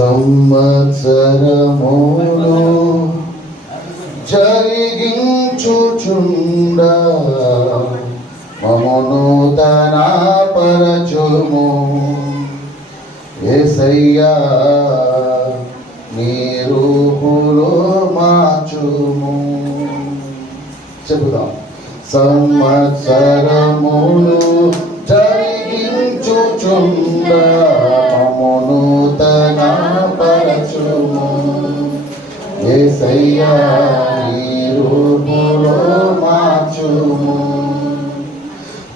సంవత్సరములు జరిగించుచుండ. మమను తన పరచుము ఏసయ్యా నీ రూపులో మార్చుము. చెబుదాం సంవత్సరములు జరిగించుచుండ. ఏసయ్యా నీ రూపులో మార్చుము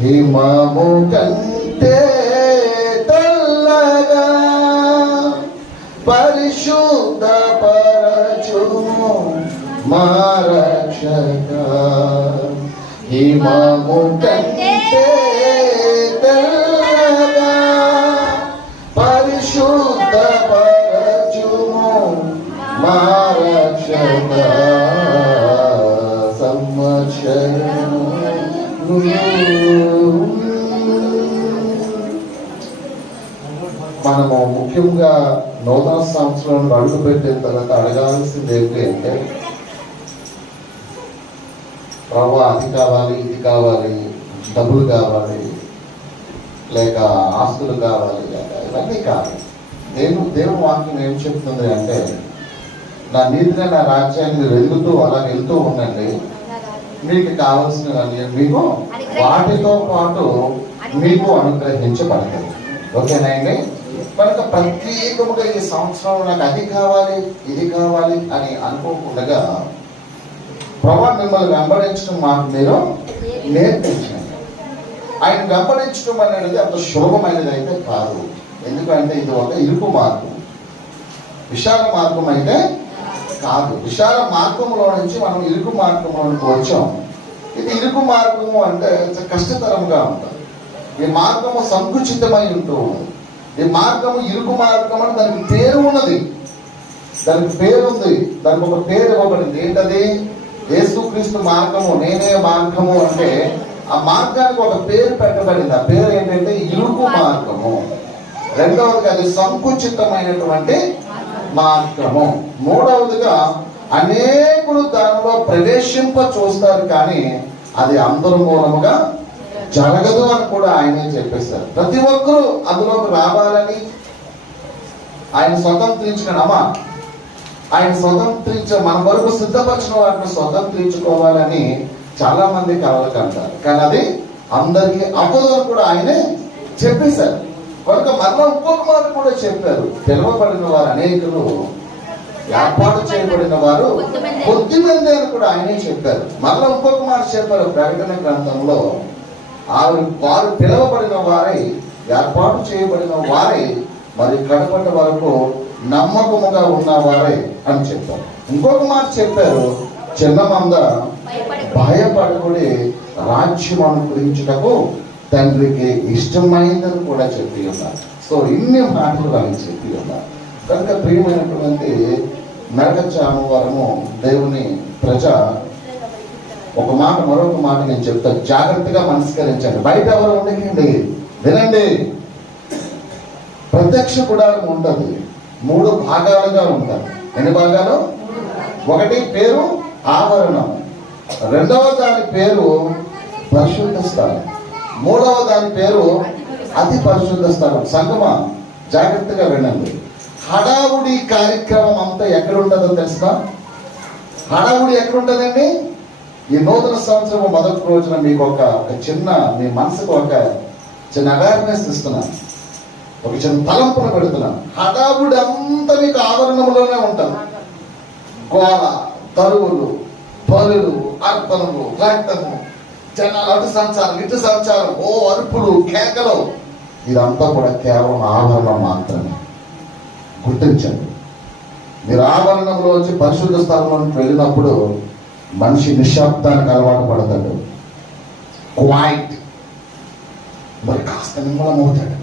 హిమము కంటే తెల్లగా పరిశుద్ధ పరచుము మా రక్షక హిమము కంటే రక్షక సంవత్సరము మనము ముఖ్యంగా నూతన సంవత్సరంలో అడుగు పెట్టిన తర్వాత అడగాల్సింది ఏంటి అంటే ప్రభు అది కావాలి ఇది కావాలి డబ్బులు కావాలి లేక ఆస్తులు కావాలి లేక ఇవన్నీ కావాలి. దేవుడు దేవుడు వాక్యం ఏం చెప్తుంది అంటే నా నీతిగా నా రాజ్యాన్ని మీరు అలా వెళ్తూ ఉండండి. మీకు కావాల్సినవన్నీ మీకు వాటితో పాటు మీకు అనుగ్రహించబడతాయి. ఓకేనండి కనుక ప్రత్యేకముగా ఈ సంవత్సరం నాకు అది కావాలి ఇది కావాలి అని అనుకోకుండా ప్రభా మిమ్మల్ని వెంబడించడం మాకు మీరు నేర్పించండి. ఆయన వెంబడించడం అనేది అంత శుభమైనది అయితే కాదు. ఎందుకంటే ఇది ఒక ఇరుకు మార్గం. విశాల మార్గం అయితే కాదు. విశాల మార్గంలో నుంచి మనం ఇరుకు మార్గంలోనికి వచ్చాం. ఇది ఇరుకు మార్గము అంటే కష్టతరంగా ఉంటుంది. ఈ మార్గము సంకుచితమై ఉంటూ ఉంది. ఈ మార్గము ఇరుకు మార్గం అని దానికి పేరు ఉన్నది. దానికి పేరు ఉంది. దానికి ఒక పేరు ఇవ్వబడింది. ఏంటది? యేసుక్రీస్తు మార్గము నేనే మార్గము అంటే ఆ మార్గానికి ఒక పేరు పెట్టబడింది. ఆ పేరు ఏంటంటే ఇరుకు మార్గము. రెండవది అది సంకుచితమైనటువంటి మార్గము. మూడవదిగా అనేకులు దానిలో ప్రవేశింప చూస్తారు కానీ అది అందరి మూలముగా జరగదు అని కూడా ఆయనే చెప్పేశారు. ప్రతి ఒక్కరూ అందులోకి రావాలని ఆయన స్వతంత్రించిన అమ్మ ఆయన స్వతంత్రించే మన వరకు సిద్ధపరిచిన వాటిని స్వతంత్రించుకోవాలని చాలా మంది కలలకు అంటారు. కానీ అది అందరికీ అవ్వదు అని కూడా ఆయనే చెప్పేశారు. కనుక మరలా ఇంకొక మాట కూడా చెప్పారు. తెలవబడిన వారు అనేకులు ఏర్పాటు చేయబడిన వారు కొద్ది మంది అని కూడా ఆయనే చెప్పారు. మరలా ఇంకొక మాట చెప్పారు ప్రకటన గ్రంథంలో ఆరు వారు పిలువబడిన వారై ఏర్పాటు చేయబడిన వారై మరి కడపటి వరకు నమ్మకముగా ఉన్న వారే అని చెప్పారు. ఇంకొక మాట చెప్పారు చిన్న మంద భయపడకుడి రాజ్యం అనుగ్రహించుటకు తండ్రికి ఇష్టమైందని కూడా చెప్పి ఉన్నారు. సో ఇన్ని మాటలు అని చెప్పి ఉన్నారు. కనుక ప్రియమైనటువంటి నరకచామవరము దేవుని ప్రజ ఒక మాట మరొక మాట నేను చెప్తాను జాగ్రత్తగా మనస్కరించండి. బయట ఎవరు ఉండకండి. వినండి. ప్రత్యక్ష గుడారం ఉంటుంది. మూడు భాగాలుగా ఉంటుంది. ఎన్ని భాగాలు? ఒకటి పేరు ఆవరణం. రెండవ దాని పేరు పరిశుద్ధ స్థలం. మూడవ దాని పేరు అతి పరిశుద్ధ స్థలం. సంగమ? జాగ్రత్తగా వినండి. హడావుడి కార్యక్రమం అంతా ఎక్కడ ఉంటుందో తెలుసా? హడావుడి ఎక్కడ ఉంటుందండి ఈ నూతన సంవత్సరం మొదటి రోజున మీకు ఒక ఒక చిన్న మీ మనసుకు ఒక చిన్న అవేర్నెస్ ఇస్తున్నాను. ఒక చిన్న తలంపును పెడుతున్నాను. హడావుడి అంతా మీకు ఆవరణంలోనే ఉంటుంది. గోళ తరువులు పరులు అర్పణలు రక్తము జనాలు అటు సంచారం ఇటు సంచారం ఓ అరుపులు కేకలు. ఇదంతా కూడా కేవలం ఆవరణం మాత్రమే. గుర్తించండి మీరు ఆవరణంలోంచి పరిశుద్ధ స్థలంలోకి వెళ్ళినప్పుడు మనిషి నిశ్శబ్దానికి అలవాటు పడతాడు. క్వైట్ మరి కాస్త నిమ్మలం అవుతాడు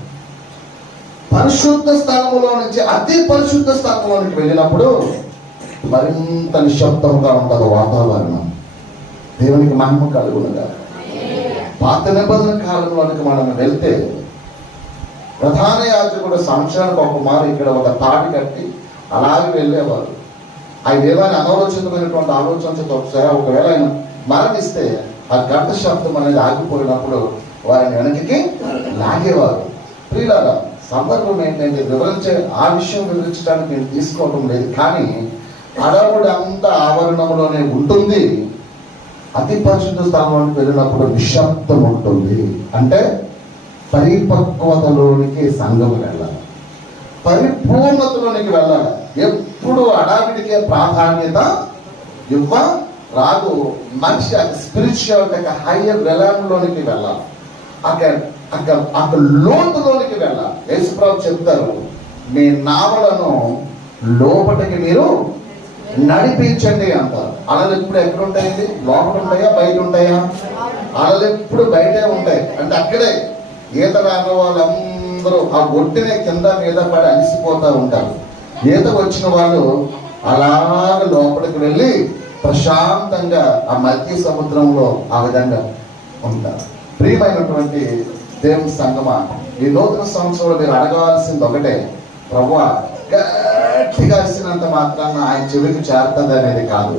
పరిశుద్ధ స్థలంలో నుంచి అతి పరిశుద్ధ స్థలంలోనికి వెళ్ళినప్పుడు మరింత నిశ్శబ్దంగా ఉంటుంది వాతావరణం. దేవునికి మహిమ కలుగునుగా పాత నిబంధన కాలంలోనికి మనం వెళ్తే ప్రధాన యాజకుడు సంవత్సరానికి ఒక మారు ఇక్కడ ఒక తాటి కట్టి అలాగే వెళ్ళేవారు. ఆయన ఏదైనా అనాలోచితమైనటువంటి ఆలోచనతో ఒకసారి ఒకవేళ ఆయన మరణిస్తే ఆ గంట శబ్దం అనేది ఆగిపోయినప్పుడు వారిని వెనక్కి లాగేవారు. ప్రియులారా సందర్భం ఏంటంటే వివరించే ఆ విషయం వివరించడానికి నేను తీసుకోవటం లేదు. కానీ అడవుడు అంత ఆవరణంలోనే ఉంటుంది అతి పరిశుద్ధ స్థానానికి వెళ్ళినప్పుడు నిశ్శబ్దం ఉంటుంది. అంటే పరిపక్వతలోనికి సంఘం వెళ్ళాలి. పరిపూర్ణతలోనికి వెళ్ళాలి. ఎప్పుడు అడావిడికే ప్రాధాన్యత ఇవ్వ రాదు. మనిషి స్పిరిచువల్ హయ్యర్ లోనికి వెళ్ళాలి. అక్కడ అక్కడ అక్కడ లోతులోనికి వెళ్ళాలి. యేసుప్రభు చెప్తారు మీ నావలను లోపలికి మీరు నడిపించండి అంటారు. అలలు ఎప్పుడు ఎక్కడ ఉంటాయండి? లోపల ఉంటాయా? బయట ఉంటాయా? అలలు ఎప్పుడు బయటే ఉంటాయి. అంటే అక్కడే. ఈత రాని వాళ్ళందరూ ఆ ఒట్టినే కింద మీద పడి అలిసిపోతూ ఉంటారు. ఈత వచ్చిన వాళ్ళు అలాగ లోపలికి వెళ్ళి ప్రశాంతంగా ఆ మధ్య సముద్రంలో ఆ విధంగా ఉంటారు. ప్రియమైనటువంటి దేవుని సంగమ ఈ నూతన సంవత్సరంలో మీరు అడగాల్సింది ఒకటే. ప్రభు గట్టిగా అరిసినంత మాత్రాన ఆయన చెవికి చేరుతుంది అనేది కాదు.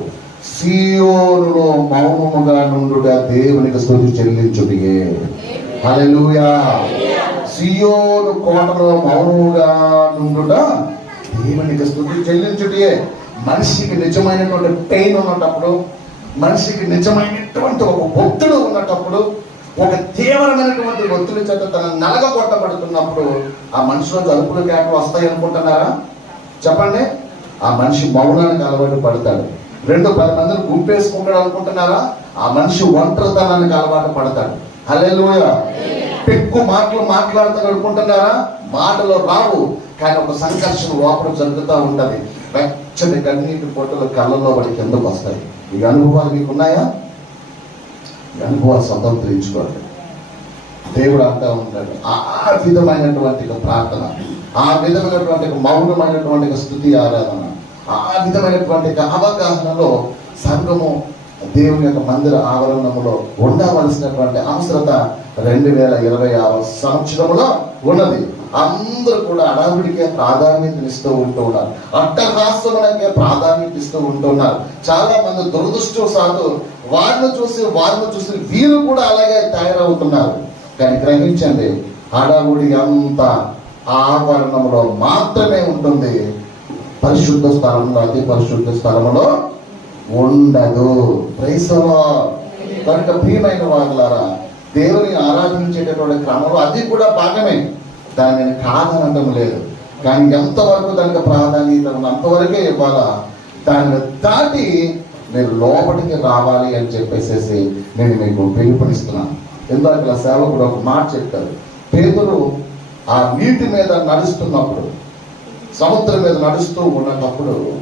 సీయోనులో మౌనముగా నుండుగా దేవునికి స్థుతి చెల్లించుడియే హల్లెలూయా. సియోను కోటలో మౌనముగా నుండుట దేవునికి స్థుతి చెల్లించుటే మనిషికి నిజమైనటువంటి పెయిన్ ఉన్నటప్పుడు మనిషికి నిజమైనటువంటి ఒక ఒత్తిడి ఉన్నటప్పుడు ఒక తీవ్రమైనటువంటి ఒత్తిడి చేత తన నలగ కొట్టబడుతున్నప్పుడు ఆ మనిషిలో జలుపులు కేటలు వస్తాయి అనుకుంటున్నారా? చెప్పండి. ఆ మనిషి మౌనానికి అలవాటు పడతాడు. రెండు పది మందిని గుంపేసుకుంటాడు అనుకుంటున్నారా? ఆ మనిషి ఒంటరితనానికి అలవాటు పడతాడు. హల్లెలూయా. పెక్కు మాటలు మాట్లాడతాడు అనుకుంటున్నారా? మాటలు రావు. కానీ ఒక సంఘర్షణ లోపల జరుగుతూ ఉంటది. వెచ్చని కన్నీటి పొట్టలు కళ్ళలో పడి కిందకు వస్తాయి. ఈ అనుభవాలు మీకు ఉన్నాయా? ఈ అనుభవాలు స్వతంత్రించుకోండి. దేవుడు అంతా ఉంటాడు. ఆ విధమైనటువంటి ప్రార్థన ఆ విధమైనటువంటి మౌనమైనటువంటి స్థుతి ఆరాధన ఆ విధమైనటువంటి అవగాహనలో సంఘము దేవుని యొక్క మందిర ఆవరణములో ఉండవలసినటువంటి అవసరత రెండు వేల ఇరవై ఆరు సంవత్సరంలో ఉన్నది. అందరూ కూడా అడావిడికే ప్రాధాన్యత ఇస్తూ ఉంటూ ఉన్నారు. అట్టహాస్యములకే ప్రాధాన్యత ఇస్తూ ఉంటున్నారు చాలా మంది దురదృష్టవశాత్తు వారిని చూసి వారిని చూసి వీరు కూడా అలాగే తయారవుతున్నారు. కానీ గ్రహించండి హడావుడి అంత ఆవరణంలో మాత్రమే ఉంటుంది. పరిశుద్ధ స్థలంలో అతి పరిశుద్ధ స్థలంలో ఉండదు. క్రైస్తవ కనుక ప్రియమైన వాళ్ళారా దేవుని ఆరాధించేటటువంటి క్రమంలో అది కూడా భాగమే. దానిని నేను లేదు. కానీ ఎంతవరకు దానికి ప్రాధాన్యత అంతవరకే ఇవ్వాలా? దాన్ని దాటి మీరు లోపలికి రావాలి అని చెప్పేసేసి నేను మీకు పిలుపునిస్తున్నాను. ఇందాక సేవకుడు ఒక మాట చెప్పారు పేదలు ఆ నీటి మీద నడుస్తున్నప్పుడు సముద్రం మీద నడుస్తూ ఉన్నప్పుడు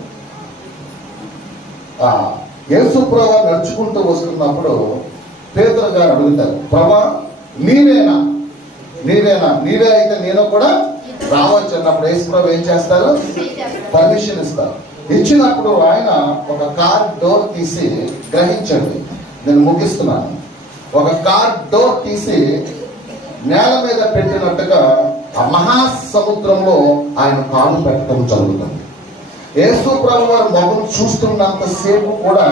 యేసు యేసుప్రభ నడుచుకుంటూ వస్తున్నప్పుడు పేదల గారు అడుగుతారు ప్రభా నీవేనా? నీవేనా? నీవే అయితే నేను కూడా రావచ్చు. అన్నప్పుడు యేసుప్రభు ఏం చేస్తారు? పర్మిషన్ ఇస్తారు. ఇచ్చినప్పుడు ఆయన ఒక కార్ డోర్ తీసి గ్రహించండి. నేను ముగిస్తున్నాను. ఒక కార్ డోర్ తీసి నేల మీద పెట్టినట్టుగా ఆ మహాసముద్రంలో ఆయన కాలు పెట్టడం జరుగుతుంది. యేసు ప్రభు వారి మొహం చూస్తున్నంత సేపు కూడా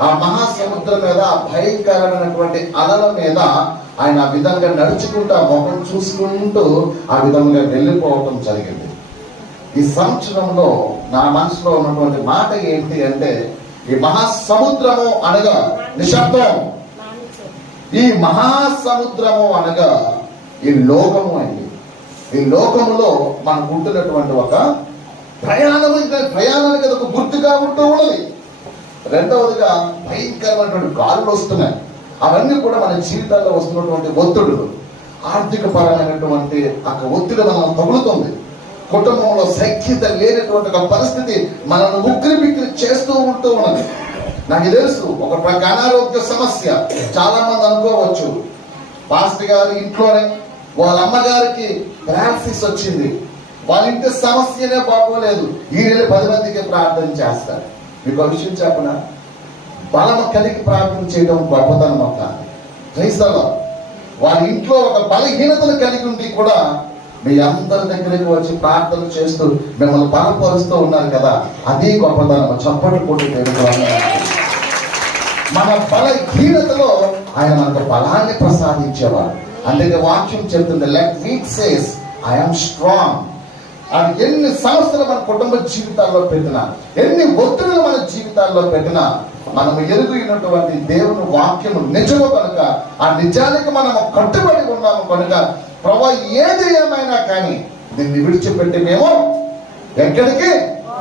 ఆ మహాసముద్రం మీద ఆ భయంకరమైనటువంటి అలల మీద ఆయన ఆ విధంగా నడుచుకుంటూ ఆ మొహం చూసుకుంటూ ఆ విధంగా వెళ్ళిపోవటం జరిగింది. ఈ సంవత్సరంలో నా మనసులో ఉన్నటువంటి మాట ఏంటి అంటే ఈ మహాసముద్రము అనగా నిశ్శబ్దం. ఈ మహాసముద్రము అనగా ఈ లోకము అండి. ఈ లోకములో మనకు ఉంటున్నటువంటి ఒక ప్రయాణం ప్రయాణానికి అది ఒక గుర్తుగా ఉంటూ ఉన్నది. రెండవదిగా భయంకరమైనటువంటి గాలులు వస్తున్నాయి. అవన్నీ కూడా మన జీవితాల్లో వస్తున్నటువంటి ఒత్తిడు ఆర్థిక పరమైనటువంటి ఆ ఒత్తిడి మనం తగులుతుంది. కుటుంబంలో సఖ్యత లేనటువంటి ఒక పరిస్థితి మనల్ని ఉక్కిరి బిక్కిరి చేస్తూ ఉంటూ ఉన్నది. నాకు తెలుసు ఒక అనారోగ్య సమస్య. చాలా మంది అనుకోవచ్చు. పాస్టర్ గారి ఇంట్లోనే వాళ్ళ అమ్మగారికి ప్రాక్సిస్ వచ్చింది. వాళ్ళ ఇంటి సమస్యనే బాగోలేదు. ఈ నెల పది మందికి ప్రార్థన చేస్తారు. మీకు ఒక విషయం చెప్పనా? బలం కలిగి ప్రార్థన చేయడం గొప్పతనం ఒక క్రైస్తవం వాళ్ళ ఇంట్లో ఒక బలహీనతను కలిగి ఉండి కూడా మీ అందరి దగ్గరికి వచ్చి ప్రార్థన చేస్తూ మిమ్మల్ని బలపరుస్తూ ఉన్నారు కదా అది గొప్పతనం. చప్పటి కొట్టి మన బలహీనతలో ఆయన మనకు బలాన్ని ప్రసాదించేవారు అందుకే వాక్యం చెప్తుంది let weak says I'm strong అది ఎన్ని సమస్యలు మన కుటుంబ జీవితాల్లో పెట్టినా ఎన్ని ఒత్తిడులు మన జీవితాల్లో పెట్టినా మనం ఎరుగుయినటువంటి దేవుని వాక్యము నిజము కనుక ఆ నిజానికి మనం కట్టుబడి ఉన్నాము కనుక ప్రభా ఏది ఏమైనా కానీ దీన్ని విడిచిపెట్టి మేము ఎక్కడికి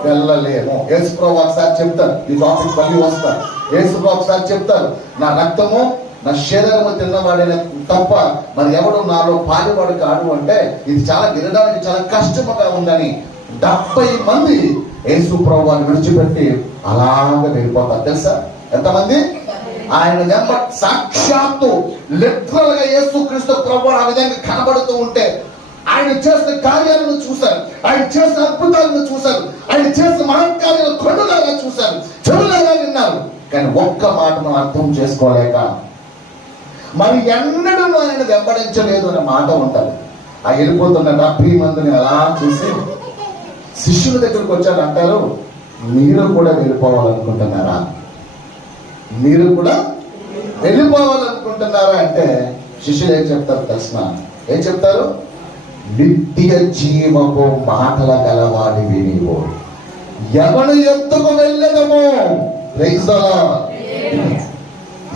వెళ్ళలేము. యేసు ప్రభు ఒకసారి చెప్తారు ఈ టాపిక్ మళ్ళీ వస్తారు. యేసు ప్రభు ఒకసారి చెప్తారు నా రక్తము నా శరీరము తిన్నవాడిన తప్ప మరి ఎవడు నాలో పాలివాడు కాడు అంటే ఇది చాలా వినడానికి చాలా కష్టముగా ఉందని డెబ్బై మంది యేసు ప్రభువాన్ని విడిచిపెట్టి అలాగ వెళ్ళిపోతారు. తెలుసా? ఎంతమంది? ఆయన నెంబర్ సాక్షాత్తు లిటరల్గా యేసు క్రీస్తు ప్రభు ఆ విధంగా కనబడుతూ ఉంటే ఆయన చేసిన కార్యాలను చూశారు. ఆయన చేసిన అద్భుతాలను చూశారు. ఆయన చేసిన మహత్కార్యాలను కన్నులాగా చూశారు. చెవులాగా విన్నారు. కానీ ఒక్క మాటను అర్థం చేసుకోలేక మరి ఎన్నడూ ఆయన వెంబడించలేదు అనే మాట ఉంటుంది. ఆ వెళ్ళిపోతున్న డెబ్బై మందిని అలా చూసి శిష్యుల దగ్గరికి వచ్చారు అంటారు మీరు కూడా వెళ్ళిపోవాలనుకుంటున్నారా? మీరు కూడా వెళ్ళిపోవాలనుకుంటున్నారా? అంటే శిష్యులు ఏం చెప్తారు తెలిసిన ఏం చెప్తారు? నిత్య జీవపు మాటల గలవాడి వినివో ఎవడు ఎత్తుకు వెళ్ళదమో? Praise.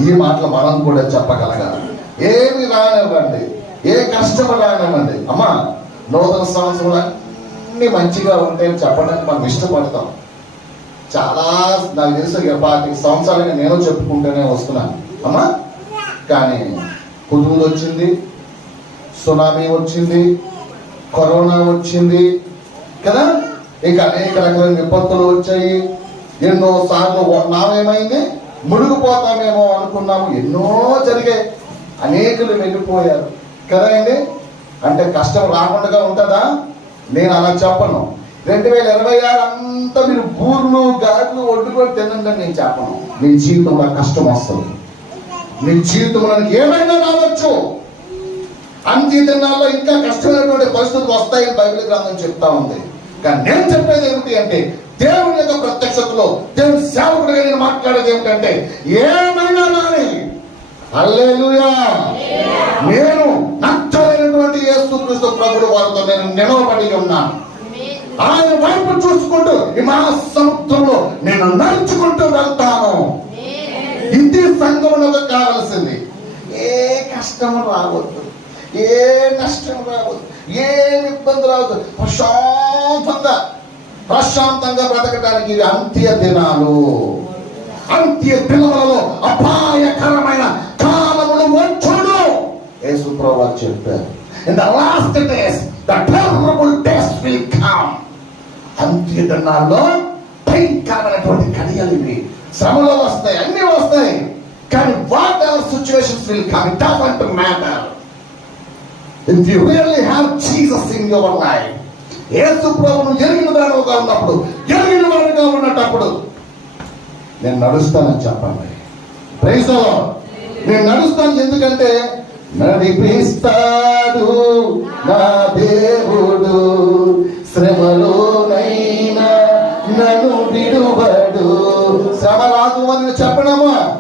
ఈ మాటలు మనం కూడా చెప్పగలగాలి. ఏమి రానివ్వండి ఏ కష్టం రానివ్వండి. అమ్మా నూతన సంవత్సరం అన్ని మంచిగా ఉంటే చెప్పడానికి మనం ఇష్టపడతాం. చాలా నాకు తెలుసు ఇక పార్టీ సంవత్సరాలుగా నేను చెప్పుకుంటూనే వస్తున్నాను. అమ్మా కానీ కుదురు వచ్చింది సునామీ వచ్చింది కరోనా వచ్చింది కదా? ఇక అనేక రకమైన విపత్తులు వచ్చాయి. ఎన్నో సార్లు నామేమైంది మునిగిపోతామేమో అనుకున్నాము. ఎన్నో జరిగాయి. అనేకులు వెళ్ళిపోయారు. కదా అండి అంటే కష్టం రాకుండా ఉంటుందా? నేను అలా చెప్పను. రెండు వేల ఇరవై ఆరు అంతా మీరు బూర్లు గారెలు ఒడ్డుకొని తినండి నేను చెప్పను. మీ జీవితంలో కష్టం వస్తుంది మీ జీవితంలో ఏమైనా రావచ్చు. అంత్య దినాల్లో ఇంకా కష్టమైనటువంటి పరిస్థితులు వస్తాయని బైబిల్ గ్రంథం చెప్తా ఉంది. కానీ నేను చెప్పేది ఏమిటి అంటే దేవుని యొక్క ప్రత్యక్షతలో దేవుని సేవకుడిగా నేను మాట్లాడేది ఏమిటంటే ఏమైనా రాని అల్లేలుయా నేను నచ్చలేనటువంటి యేసుక్రీస్తు ప్రభుడు వారితో నేను నిలవబడి ఉన్నాను. ఆయన వైపు చూసుకుంటూ ఈ మహాసముద్రంలో నేను నడుచుకుంటూ వెళ్తాను. ఇది సంఘములకు కావలసింది. ఏ కష్టము రావద్దు. ఏ నష్టం రావద్దు. ఏ ఇబ్బంది రావద్దు. ప్రశాంతంగా ప్రశాంతంగా బ్రతకడానికి ఇది అంత్య దినాలు. అంత్య దినములలో అపాయకరమైన కాలములు వచ్చును యేసు ప్రభు చెప్పారు in the last days the terrible days will come అంత్య దినాల్లో భయంకరమైనటువంటి కడియలు ఇవి. శ్రమలు వస్తాయి అన్ని వస్తాయి. కానీ whatever situations will come it doesn't matter if you really have Jesus in your life Yesu ప్రభువును ఎరిగిన దానిగా ఉన్నప్పుడు ఎరిగిన వాడిగా ఉన్నప్పుడు నేను నడుస్తానని చెప్పండి. ప్రైజ్ నేను నడుస్తాను ఎందుకంటే నడిపిస్తాడు నా దేవుడు. శ్రమలోనైనా నన్ను విడువడు. శ్రమ రాదు అని చెప్పడమా?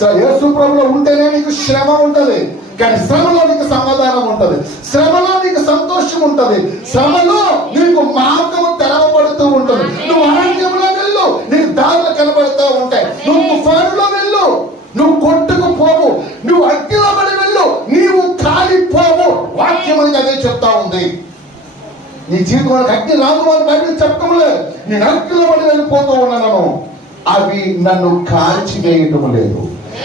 స- యేసు ప్రభులో ఉంటేనే నీకు శ్రమ ఉంటది. కానీ శ్రమలో నీకు సమాధానం ఉంటుంది. శ్రమలో నీకు సంతోషం ఉంటుంది. శ్రమలో నీకు మార్గము తెరవబడుతూ ఉంటుంది. నువ్వు అరణ్యంలో వెళ్ళు నీకు దారులు కనబడుతూ ఉంటాయి. నువ్వు తుఫానులో వెళ్ళు నువ్వు కొట్టుకుపోవు నువ్వు అగ్నిలో పడి వెళ్ళు నీవు కాలిపోవు. వాక్యం అనేది అదే చెప్తా ఉంది. నీ జీవితంలో అగ్ని రాదు అని బయట చెప్పడం లేదు నేను అగ్నిలో పడి వెళ్ళిపోతూ ఉన్నాను అవి నన్ను కాల్చివేయటం లేదు.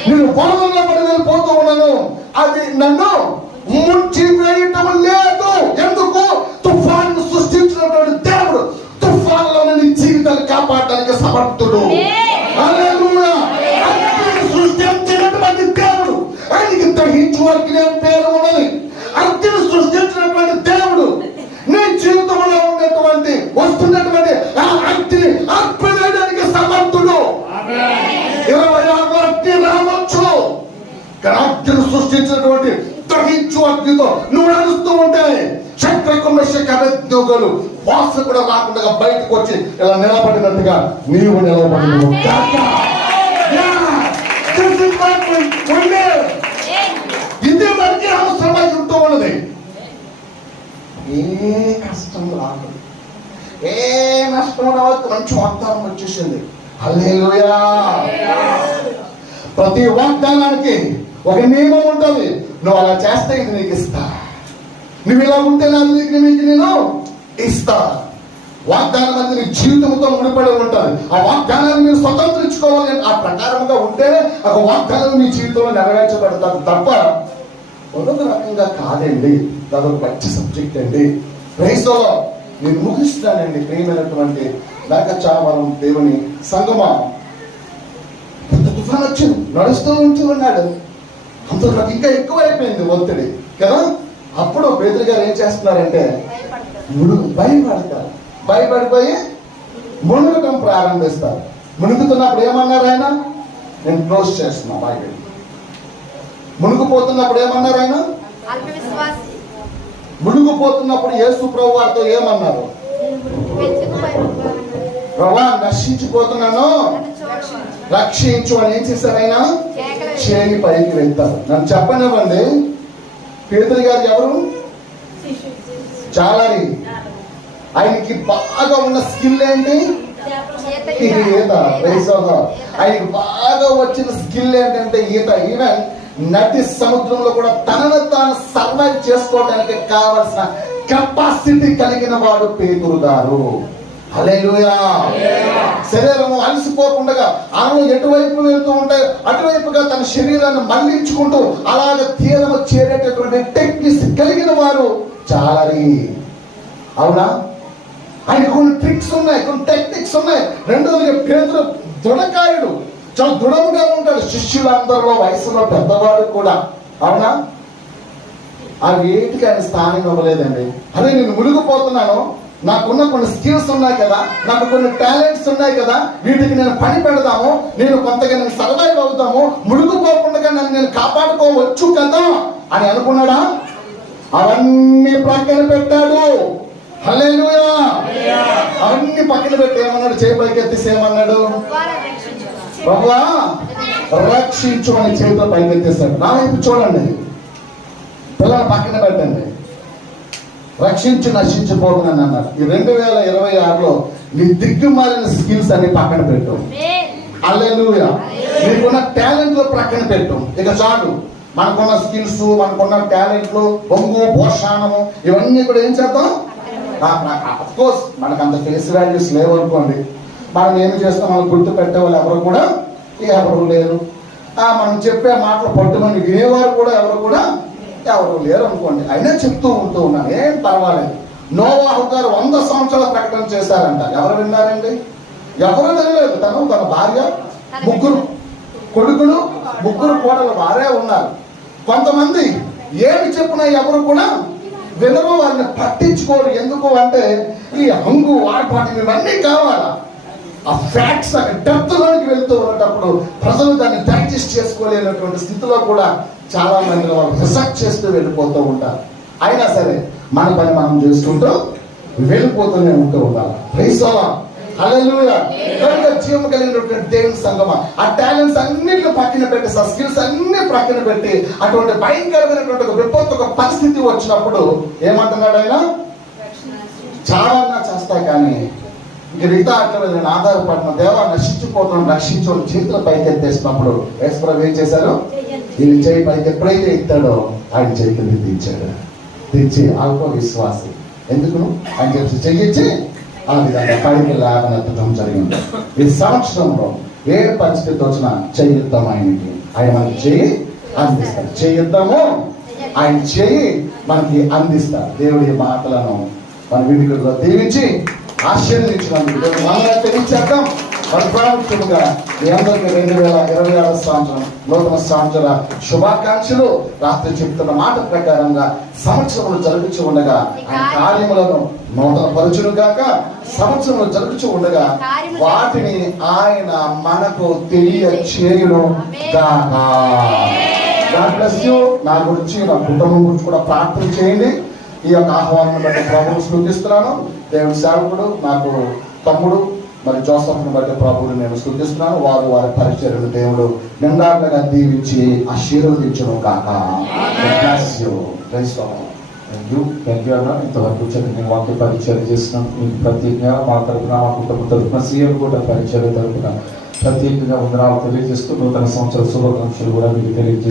నేను పొలంలో పడి వెళ్ళిపోతూ ఉన్నాను. అవి నన్ను ముంచి వేయటం లేదు. ఎందుకు? తుఫాను సృష్టించినటువంటి దేవుడు తుఫాన్లో నీ జీవితాన్ని కాపాడడానికి సమర్థుడు. సృష్టించినటువంటి దేవుడు. ఆయనకి దహించు అగ్ని అని పేరు ఉన్నది. అగ్నిని సృష్టించినటువంటి దేవుడు. నీ జీవితంలో ఉన్నటువంటి వస్తున్నటువంటి ఆ అగ్ని అగ్నిని సృష్టించినటువంటి దహించు అగ్నితో నువ్వు నడుస్తూ ఉంటే చక్రకుమేష కవిజ్ఞోగులు వాసన కూడా రాకుండా బయటకు వచ్చి ఇలా నిలబడినట్టుగా నీవు నిలబడి ఇది మనకి అవసరమై ఉంటూ ఉన్నది. ఏ కష్టం రాదు. ఏ నష్టం రావద్దు మంచి వాగ్దానం వచ్చేసింది. హల్లెలూయా. ప్రతి వాగ్దానానికి ఒక నియమం ఉంటుంది. నువ్వు అలా చేస్తే ఇది నీకు ఇస్తా. నువ్వు ఇలా ఉంటే నా నీకు నీకు నేను ఇస్తా. వాగ్దానం అనేది నీ జీవితంతో ముడిపడి ఉంటుంది. ఆ వాగ్దానాన్ని మీరు స్వతంత్రించుకోవాలి అని ఆ ప్రకారంగా ఉంటేనే ఒక వాగ్దానం నీ జీవితంలో నెరవేర్చబడతాను తప్ప ఒక రకంగా కాదండి. అదొక మంచి సబ్జెక్ట్ అండి. ప్రైజ్లో నేను ముగిస్తానండి ప్రియమైనటువంటి నాగచావరం దేవుని సంగమా. పెద్ద తుఫాన్ వచ్చింది. నడుస్తూ ఉంటూ ఉన్నాడు. అంత ఇంకా ఎక్కువైపోయింది ఒత్తిడి. కదా? అప్పుడు పేదరి గారు ఏం చేస్తున్నారంటే మునుగు భయపడతారు. భయపడిపోయి మునుగటం ప్రారంభిస్తారు. మునుగుతున్నప్పుడు ఏమన్నారు ఆయన? నేను క్లోజ్ చేస్తున్నా బైబిల్ మునుగుపోతున్నప్పుడు ఏమన్నారు ఆయన? మునుగుపోతున్నప్పుడు యేసు ప్రభు వారితో ఏమన్నారు. ప్రభా నశించిపోతున్నాను. రక్షించు అని ఏం చేశారు ఆయన? చేయి పైకి వెళ్తారు నన్ను చెప్పనివ్వండి. పేదరి గారు ఎవరు? చాలారి ఆయనకి బాగా ఉన్న స్కిల్ ఏంటి? ఈత. ఆయనకి బాగా వచ్చిన స్కిల్ ఏంటంటే ఈత. ఈవెన్ నది సముద్రంలో కూడా తనను తాను సర్వైవ్ చేసుకోవడానికి కావలసిన కెపాసిటీ కలిగిన వాడు పేతురు గారు. శరీరము అలసిపోకుండా ఆమె ఎటువైపు వెళ్తూ ఉంటే అటువైపుగా తన శరీరాన్ని మళ్ళించుకుంటూ అలాగ తీరము చేరేటటువంటి టెక్నిక్స్ కలిగిన వారు చాలరి. అవునా? ఆయన కొన్ని ట్రిక్స్ ఉన్నాయి కొన్ని టెక్నిక్స్ ఉన్నాయి. రెండోది పేదలు దృఢకాయుడు. చాలా దృఢముగా ఉంటాడు శిష్యులందరిలో వయసులో పెద్దవాడు కూడా. అవునా? ఆ వేటికి ఆయన స్థానం ఇవ్వలేదండి. అదే నేను మునిగిపోతున్నాను. నాకున్న కొన్ని స్కిల్స్ ఉన్నాయి కదా నాకు కొన్ని టాలెంట్స్ ఉన్నాయి కదా వీటికి నేను పని పెడదాము నేను కొంతగా నేను సర్వైవ్ అవుతాము ముడుగుపోకుండా నన్ను నేను కాపాడుకోవచ్చు కదా అని అనుకున్నాడా? అవన్నీ ప్రక్కన పెట్టాడు. అవన్నీ పక్కన పెట్టి ఏమన్నాడు? చేయి ఏమన్నాడు? బాబా రక్షించు. అని చేతిలో పైకెత్తేసాడు నా వైపు చూడండి. పిల్లలు పక్కన పెట్టండి. రక్షించు నశించిపోతున్నాను అన్నారు. ఈ రెండు వేల ఇరవై ఆరులో నీ దిగ్గుమాలిన స్కిల్స్ అన్ని పక్కన పెట్టు. అల్లెలుయా నీకున్న టాలెంట్లు ప్రక్కన పెట్టు. ఇక చాలు. మనకున్న స్కిల్స్ మనకున్న టాలెంట్లు బొంగు పోషాణము ఇవన్నీ కూడా ఏం చేద్దాం? కోర్స్ మనకు అంత ఫేస్ వాల్యూస్ లేవు అనుకోండి. మనం ఏం చేస్తాం? మనం గుర్తు పెట్టే వాళ్ళు ఎవరు కూడా? ఎవరు లేరు. మనం చెప్పే మాటలు పట్టుమని వినేవారు కూడా ఎవరు కూడా? ఎవరు లేరు అనుకోండి. అయినా చెప్తూ ఉంటూ ఉన్నాను. ఏం పర్వాలేదు. నోవాహు గారు వంద సంవత్సరాల ప్రకటన చేశారంట. ఎవరు విన్నారండి? ఎవరు వినలేదు. తను తన భార్య ముగ్గురు కొడుకులు ముగ్గురు కోడలు వారే ఉన్నారు. కొంతమంది ఏమి చెప్పినా ఎవరు కూడా వినరు. వారిని పట్టించుకోరు. ఎందుకు అంటే ఈ హంగు ఆర్పాటం ఇవన్నీ కావాలా? ఆ ఫ్యాక్ట్స్ అక్కడ డెప్త్ లోనికి వెళ్తూ ఉన్నప్పుడు ప్రజలు దాన్ని డైజెస్ట్ చేసుకోలేనటువంటి స్థితిలో కూడా చాలా మంది వాళ్ళు రిసర్చ్ చేస్తూ వెళ్ళిపోతూ ఉంటారు. అయినా సరే మన పని మనం చేసుకుంటూ వెళ్ళిపోతూనే ఉంటూ ఉండాలి. ప్రైసోలా హల్లెలూయా జీవం కలిగినటువంటి దేవుని సంగమ ఆ టాలెంట్స్ అన్నిటిని పక్కన పెట్టి ఆ స్కిల్స్ అన్ని పక్కన పెట్టి అటువంటి భయంకరమైనటువంటి ఒక విపత్తు ఒక పరిస్థితి వచ్చినప్పుడు ఏమంటున్నాడు ఆయన? చాలా చేస్తా కానీ ఇంక మిగతా అట్లా నేను ఆధారపడిన దేవా నశించిపోతున్నాను రక్షించు చేతులు పైకి ఎత్తేసినప్పుడు ఏం చేశారు? ఈయన చేయి పైకి ఎప్పుడైతే ఎత్తాడో ఆయన చేయి కింద తెచ్చాడు తెచ్చి అల్ప విశ్వాసం ఎందుకు? ఆయన చెప్పి చెయ్యించి ఆ విధంగా పైకి లేవనెత్తడం జరిగింది ఈ సంవత్సరంలో ఏ పరిస్థితి వచ్చినా చెయ్యిద్దాం ఆయనకి. ఆయన మనకి చేయి అందిస్తారు చెయ్యిద్దాము ఆయన చేయి మనకి అందిస్తారు దేవుడి మాటలను మన వీడియోలో దీవించి ఆశీర్వదించినందుకు తెలియచేద్దాం మీ అందరికీ రెండు వేల ఇరవై ఆరు సంవత్సరం నూతన సంవత్సర శుభాకాంక్షలు. రాత్రి చెప్తున్న మాట ప్రకారంగా సంవత్సరములు జరుగుచు ఉండగా కార్యములను నూతన పరుచును గాక సంవత్సరములు జరుగుచు ఉండగా వాటిని ఆయన మనకు గాక bless you. నా గురించి నా కుటుంబం గురించి కూడా ప్రార్థన చేయండి. ఈ యొక్క ఆహ్వానం బట్టి ప్రభువు స్థుతిస్తున్నాను. దేవుని సేవకుడు నాకు తమ్ముడు మరి జోసఫ్ను బట్టి ప్రభువుని నేను స్థుతిస్తున్నాను. వారు వారి పరిచర్యలు దేవుడు నిండాగా దీవించి ఆశీర్వదించను కాక ఇంతవరకు చక్కని వాక్య పరిచయం చేసినాం మీకు ప్రత్యేకంగా మా తరపున మా కుటుంబం తరపున సీఎం కూడా పరిచయం తరపున ప్రత్యేకంగా వందనాలు తెలియజేస్తూ నూతన సంవత్సర శుభాకాంక్షలు కూడా మీకు తెలియజేస్తూ